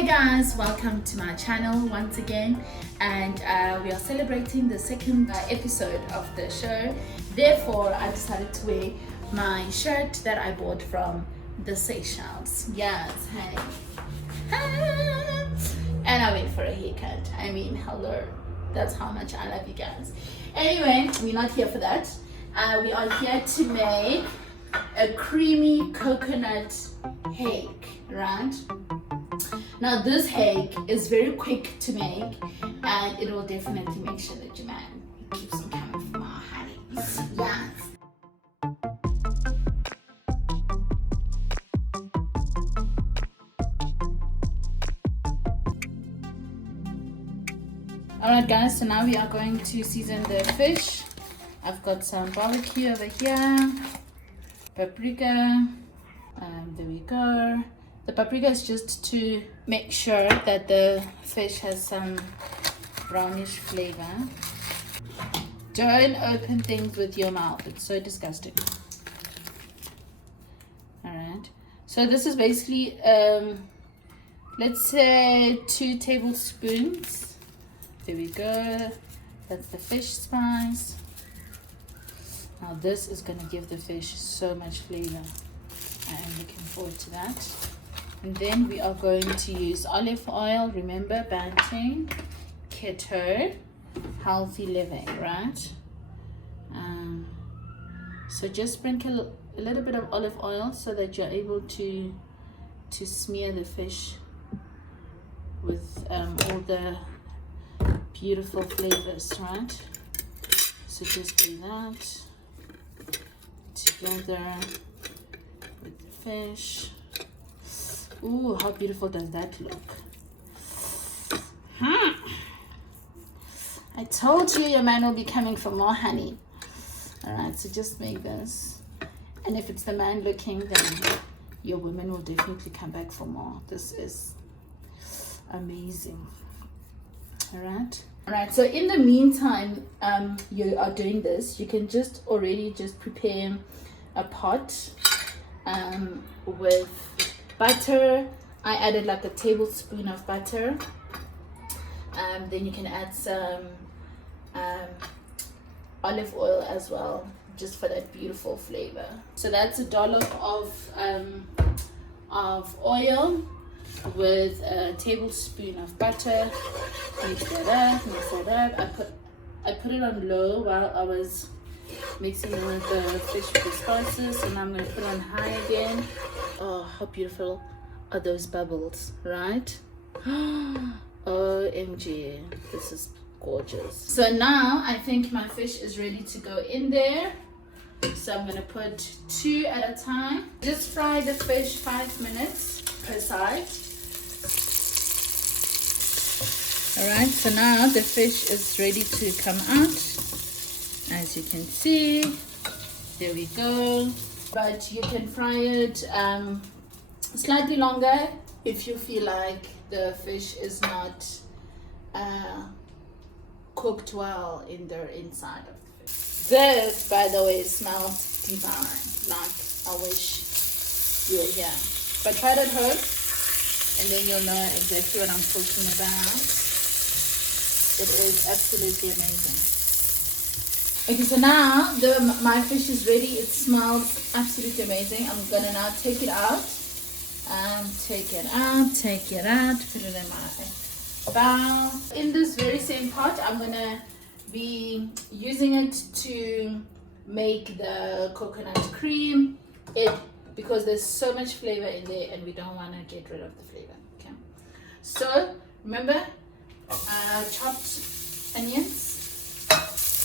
Hey guys, welcome to my channel once again, and we are celebrating the second episode of the show. Therefore, I decided to wear my shirt that I bought from the Seychelles. Yes, hey. And I went for a haircut. I mean, hello. That's how much I love you guys. Anyway, we're not here for that. We are here to make a creamy coconut hake, right? Now this hake is very quick to make, and it will definitely make sure that your man keeps on coming for more honey. Yes. Alright guys, so now we are going to season the fish. I've got some barbecue over here, paprika, there we go. The paprika is just to make sure that the fish has some brownish flavor. Don't open things with your mouth, it's so disgusting. Alright, so this is basically, let's say 2 tablespoons. There we go, that's the fish spice. Now this is going to give the fish so much flavor. I am looking forward to that. And then we are going to use olive oil. Remember, banting, keto, healthy living, right? So just sprinkle a little bit of olive oil so that you're able to smear the fish with all the beautiful flavors, right? So just do that together with the fish. Ooh, how beautiful does that look? I told you your man will be coming for more honey. Alright, so just make this. And if it's the man looking, then your woman will definitely come back for more. This is amazing. Alright. Alright, so in the meantime, you are doing this, you can just prepare a pot with butter. I added like a tablespoon of butter. Then you can add some olive oil as well, just for that beautiful flavor. So that's a dollop of oil with a tablespoon of butter. Mix that up. I put it on low while I was mixing it with the fish with the spices, and I'm going to put it on high again. Oh, how beautiful are those bubbles, right? OMG, this is gorgeous. So now I think my fish is ready to go in there. So I'm going to put 2 at a time. Just fry the fish 5 minutes per side. Alright, so now the fish is ready to come out. As you can see, there we go. But you can fry it slightly longer if you feel like the fish is not cooked well in the inside of the fish. This, by the way, smells divine. Like, I wish you were here. But try it at home, and then you'll know exactly what I'm talking about. It is absolutely amazing. Okay, so now my fish is ready. It smells absolutely amazing. I'm gonna now take it out. Take it out, put it in my bowl. In this very same pot, I'm gonna be using it to make the coconut cream. Because there's so much flavor in there, and we don't want to get rid of the flavor. Okay. So remember, chopped onions.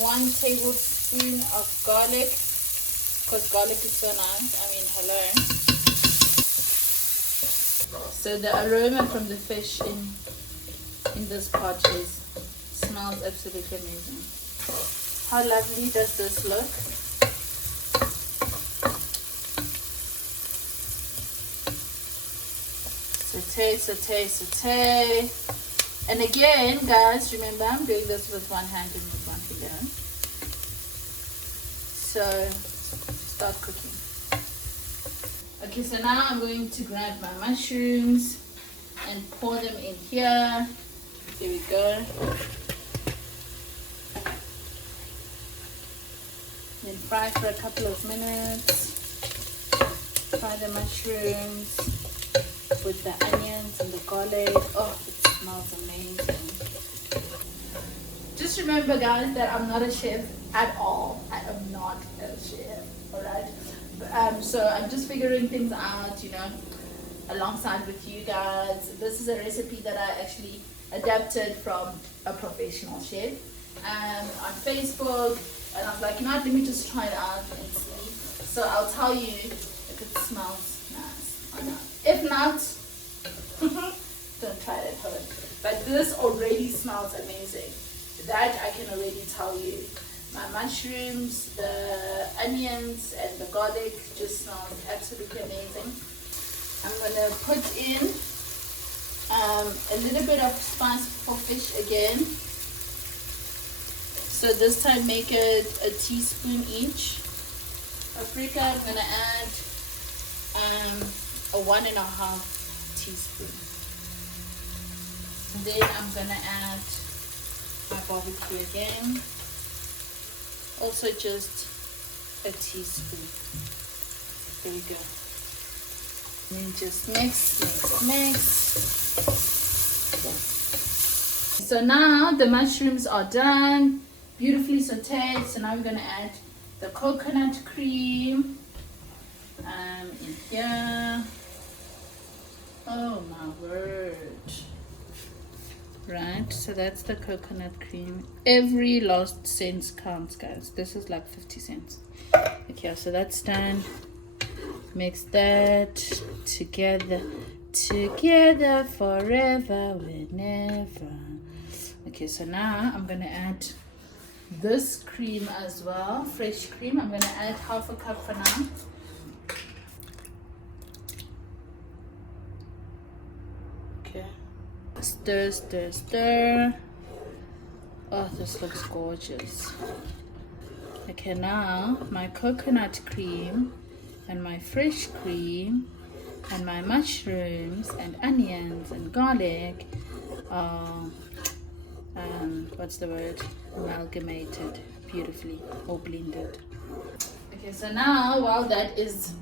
1 tablespoon of garlic, because garlic is so nice. I mean, hello. So the aroma from the fish in this pot smells absolutely amazing. How lovely does this look? Saute, saute, saute. And again, guys, remember, I'm doing this with one hand and with one finger. So, start cooking. Okay, so now I'm going to grab my mushrooms. and pour them in here. There we go. Then fry for a couple of minutes. Fry the mushrooms with the onions and the garlic. Oh, it smells amazing. Just remember, guys, that I'm not a chef at all. I am not a chef, alright? So I'm just figuring things out, you know, alongside with you guys. This is a recipe that I actually adapted from a professional chef on Facebook, and I was like, you know what, let me just try it out and see. So I'll tell you if it smells nice or not. If not, don't try it at home. But this already smells amazing. That I can already tell you. My mushrooms, the onions, and the garlic just smells absolutely amazing. I'm gonna put in a little bit of spice for fish again. So this time make it a teaspoon each. Paprika, I'm gonna add a 1.5 teaspoon. And then I'm gonna add my barbecue again. Also just a teaspoon. There we go. And then just mix. So now the mushrooms are done, beautifully sauteed. So now we're gonna add the coconut cream in here. Oh my word. Right, so that's the coconut cream. Every last cent counts, guys. This is like 50 cents. Okay, so that's done. Mix that together forever, whenever. Okay, so now I'm gonna add this cream as well, fresh cream. I'm gonna add 1/2 cup for now. Okay. Stir. Oh, this looks gorgeous. Okay, now my coconut cream and my fresh cream and my mushrooms and onions and garlic are what's the word, amalgamated beautifully, or blended. Okay, so now while that is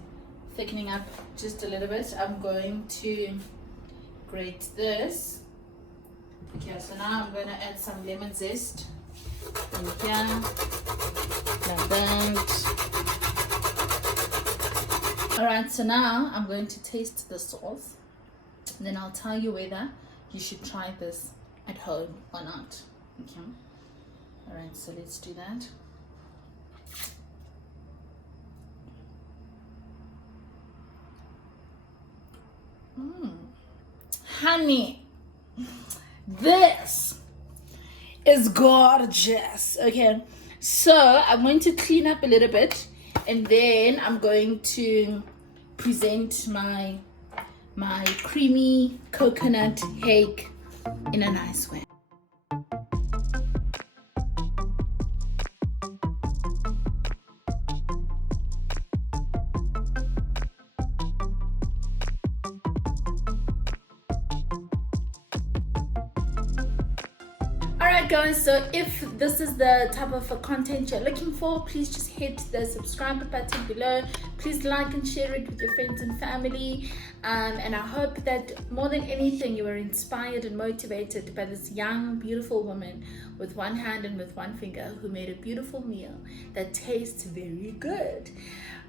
thickening up just a little bit, I'm going to grate this. Okay, so now I'm going to add some lemon zest in here, like that. Alright, so now I'm going to taste the sauce, and then I'll tell you whether you should try this at home or not. Okay. Alright, so let's do that. Honey, this is gorgeous. Okay, so I'm going to clean up a little bit, and then I'm going to present my creamy coconut hake in a nice way. Alright guys, so if this is the type of content you're looking for, please just hit the subscribe button below. Please like and share it with your friends and family, and I hope that more than anything you were inspired and motivated by this young beautiful woman with one hand and with one finger who made a beautiful meal that tastes very good.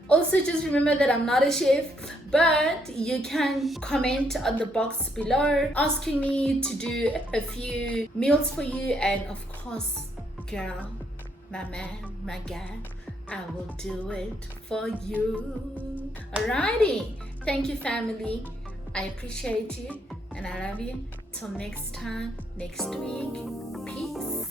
Also, just remember that I'm not a chef, but you can comment on the box below asking me to do a few meals for you, and of course, girl, my man, my guy, I will do it for you. Alrighty, thank you family, I appreciate you and I love you. Till next time, next week, peace.